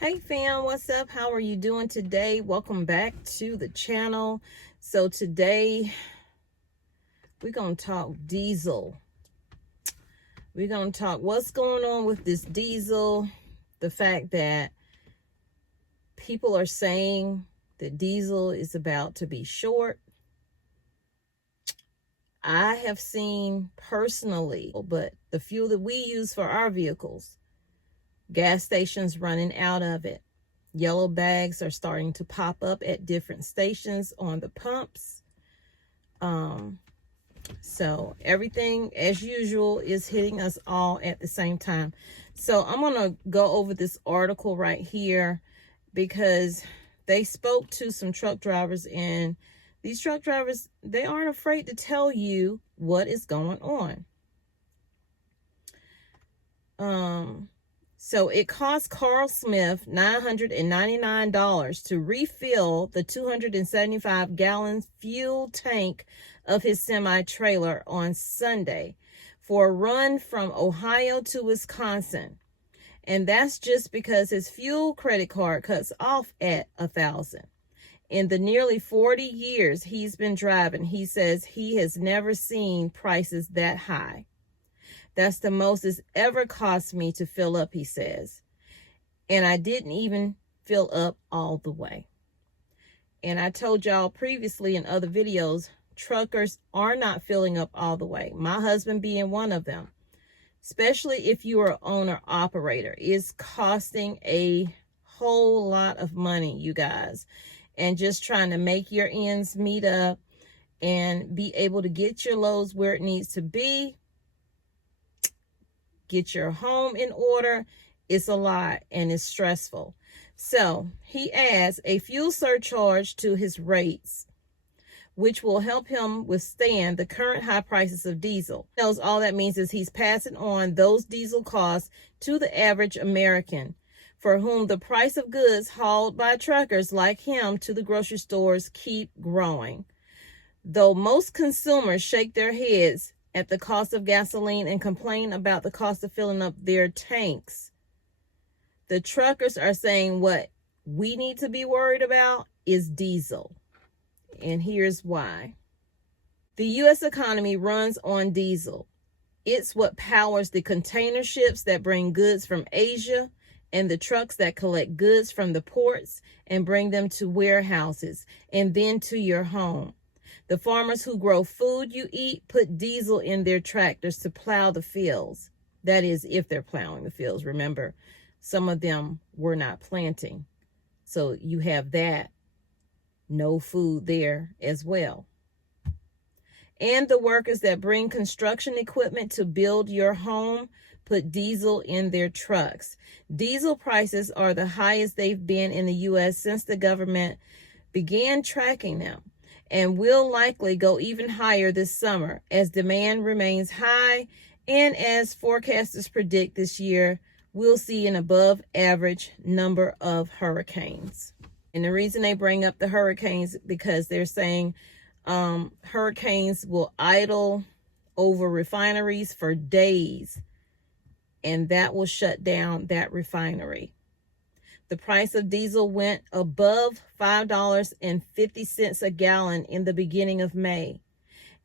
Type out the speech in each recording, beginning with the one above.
Hey fam, what's up? How are you doing today? Welcome back to the channel. So today we're going to talk diesel. We're going to talk what's going on with this diesel. The fact that people are saying that diesel is about to be short. I have seen personally, but the fuel that we use for our vehicles, gas stations running out of it. Yellow bags are starting to pop up at different stations on the pumps. So everything, as usual, is hitting us all at the same time. So I'm going to go over this article right here because they spoke to some truck drivers, and these truck drivers, they aren't afraid to tell you what is going on. So it cost Carl Smith $999 to refill the 275-gallon fuel tank of his semi-trailer on Sunday for a run from Ohio to Wisconsin. And that's just because his fuel credit card cuts off at $1,000. In the nearly 40 years he's been driving, he says he has never seen prices that high. That's the most it's ever cost me to fill up, he says. And I didn't even fill up all the way. And I told y'all previously in other videos, truckers are not filling up all the way. My husband being one of them. Especially if you are an owner-operator. It's costing a whole lot of money, you guys. And just trying to make your ends meet up and be able to get your loads where it needs to be. Get your home in order. It's a lot and it's stressful. So he adds a fuel surcharge to his rates, which will help him withstand the current high prices of diesel. He knows all that means is he's passing on those diesel costs to the average American, for whom the price of goods hauled by truckers like him to the grocery stores keep growing. Though most consumers shake their heads at the cost of gasoline and complain about the cost of filling up their tanks, the truckers are saying what we need to be worried about is diesel. And here's why. The U.S. economy runs on diesel. It's what powers the container ships that bring goods from Asia and the trucks that collect goods from the ports and bring them to warehouses and then to your home. The farmers who grow food you eat put diesel in their tractors to plow the fields. That is, if they're plowing the fields. Remember, some of them were not planting. So you have that. No food there as well. And the workers that bring construction equipment to build your home put diesel in their trucks. Diesel prices are the highest they've been in the U.S. since the government began tracking them, and will likely go even higher this summer as demand remains high, and as forecasters predict this year, we'll see an above average number of hurricanes. And the reason they bring up the hurricanes, because they're saying hurricanes will idle over refineries for days, and that will shut down that refinery. The price of diesel went above $5.50 a gallon in the beginning of May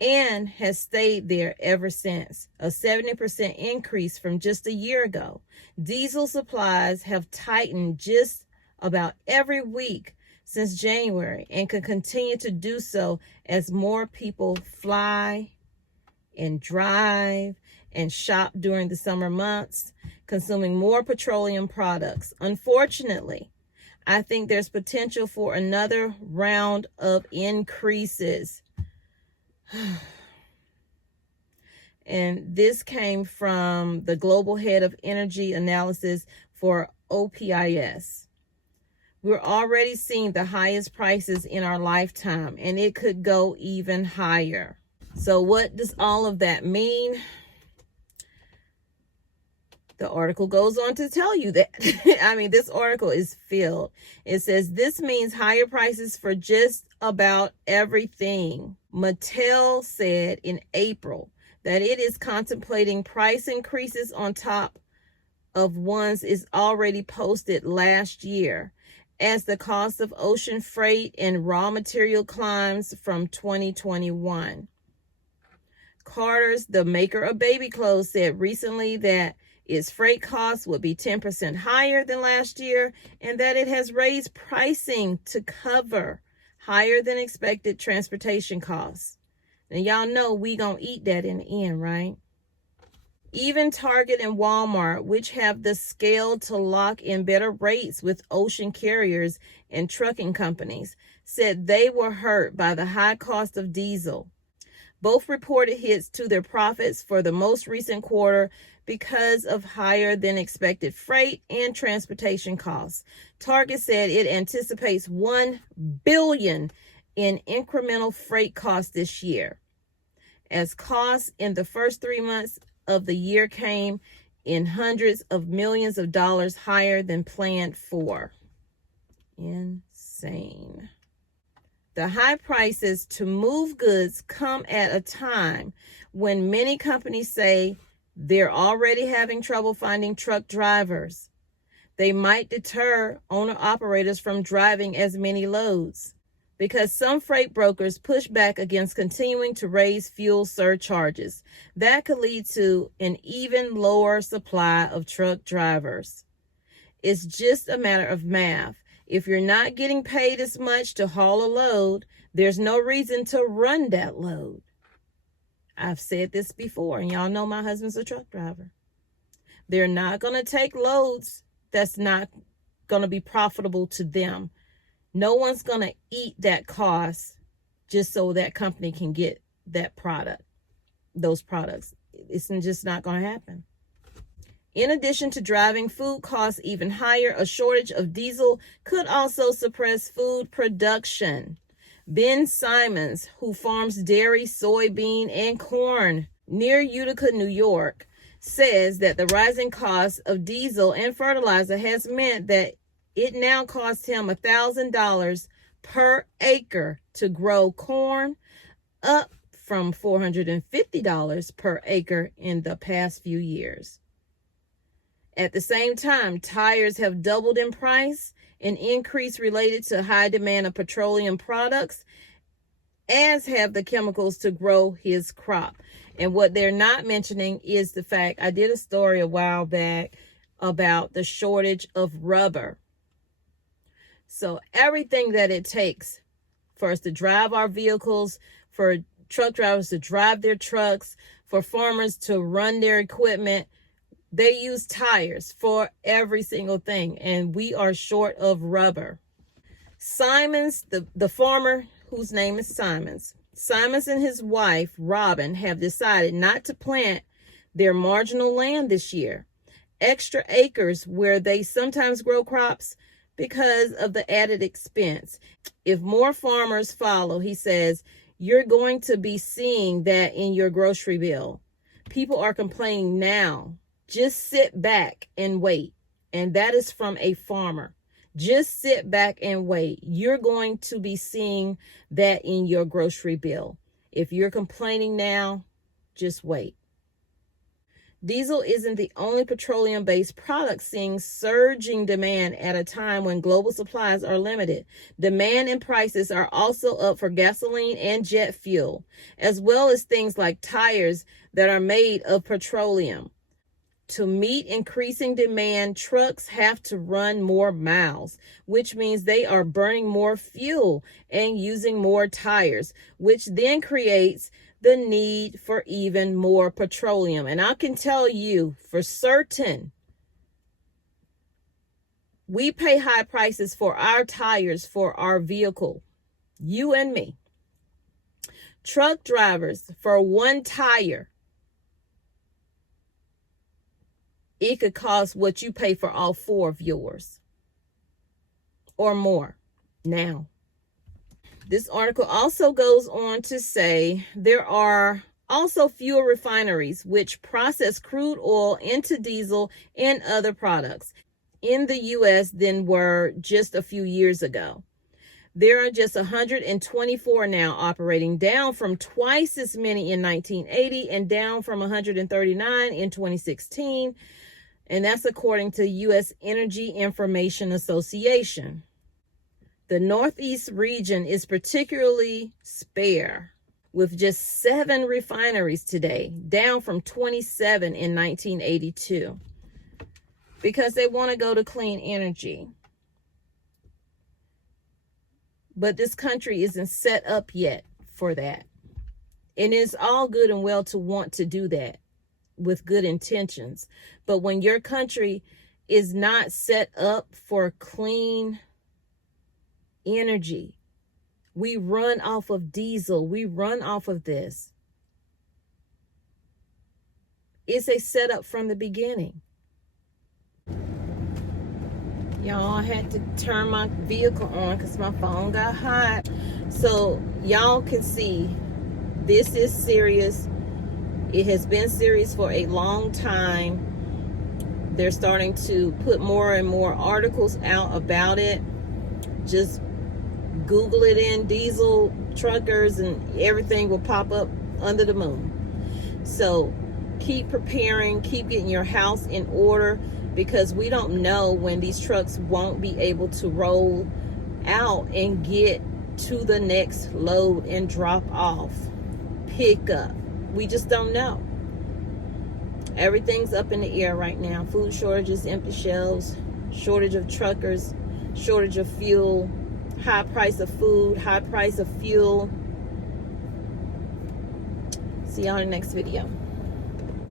and has stayed there ever since, a 70% increase from just a year ago. Diesel supplies have tightened just about every week since January and could continue to do so as more people fly and drive and shop during the summer months, consuming more petroleum products. Unfortunately, I think there's potential for another round of increases. And this came from the global head of energy analysis for OPIS. We're already seeing the highest prices in our lifetime, and it could go even higher. So what does all of that mean? The article goes on to tell you that. I mean, this article is filled. It says this means higher prices for just about everything. Mattel said in April that it is contemplating price increases on top of ones is already posted last year, as the cost of ocean freight and raw material climbs from 2021. Carter's, the maker of baby clothes, said recently that its freight costs would be 10% higher than last year, and that it has raised pricing to cover higher than expected transportation costs. And y'all know we gonna eat that in the end, right? Even Target and Walmart, which have the scale to lock in better rates with ocean carriers and trucking companies, said they were hurt by the high cost of diesel. Both reported hits to their profits for the most recent quarter because of higher than expected freight and transportation costs. Target said it anticipates $1 billion in incremental freight costs this year, as costs in the first 3 months of the year came in hundreds of millions of dollars higher than planned for. Insane. The high prices to move goods come at a time when many companies say they're already having trouble finding truck drivers. They might deter owner-operators from driving as many loads, because some freight brokers push back against continuing to raise fuel surcharges. That could lead to an even lower supply of truck drivers. It's just a matter of math. If you're not getting paid as much to haul a load, there's no reason to run that load. I've said this before, and y'all know my husband's a truck driver. They're not going to take loads that's not going to be profitable to them. No one's going to eat that cost just so that company can get that product, those products. It's just not going to happen. In addition to driving food costs even higher, a shortage of diesel could also suppress food production. Ben Simons, who farms dairy, soybean, and corn near Utica, New York, says that the rising cost of diesel and fertilizer has meant that it now costs him $1,000 per acre to grow corn, up from $450 per acre in the past few years. At the same time, tires have doubled in price, an increase related to high demand of petroleum products, as have the chemicals to grow his crop. And what they're not mentioning is the fact, I did a story a while back about the shortage of rubber. So everything that it takes for us to drive our vehicles, for truck drivers to drive their trucks, for farmers to run their equipment, they use tires for every single thing, and we are short of rubber. Simons, the farmer whose name is Simons and his wife, Robin, have decided not to plant their marginal land this year, extra acres where they sometimes grow crops, because of the added expense. If more farmers follow, he says, you're going to be seeing that in your grocery bill. People are complaining now. Just sit back and wait. And that is from a farmer. Just sit back and wait. You're going to be seeing that in your grocery bill. If you're complaining now, just wait. Diesel isn't the only petroleum-based product seeing surging demand at a time when global supplies are limited. Demand and prices are also up for gasoline and jet fuel, as well as things like tires that are made of petroleum. To meet increasing demand, trucks have to run more miles, which means they are burning more fuel and using more tires, which then creates the need for even more petroleum. And I can tell you for certain, we pay high prices for our tires for our vehicle, you and me. Truck drivers, for one tire, it could cost what you pay for all four of yours or more now. This article also goes on to say there are also fuel refineries which process crude oil into diesel and other products in the U.S. than were just a few years ago. There are just 124 now operating, down from twice as many in 1980 and down from 139 in 2016. And that's according to U.S. Energy Information Association. The Northeast region is particularly spare, with just 7 refineries today, down from 27 in 1982, because they want to go to clean energy. But this country isn't set up yet for that. And it's all good and well to want to do that with good intentions. But when your country is not set up for clean energy, we run off of diesel, we run off of this. It's a setup from the beginning. Y'all, I had to turn my vehicle on because my phone got hot. So y'all can see this is serious. It has been serious for a long time. They're starting to put more and more articles out about it. Just Google it in diesel truckers and everything will pop up under the moon. So keep preparing, keep getting your house in order, because we don't know when these trucks won't be able to roll out and get to the next load and drop off, pick up. We just don't know. Everything's up in the air right now. Food shortages, empty shelves, shortage of truckers, shortage of fuel, high price of food, high price of fuel. See y'all in the next video.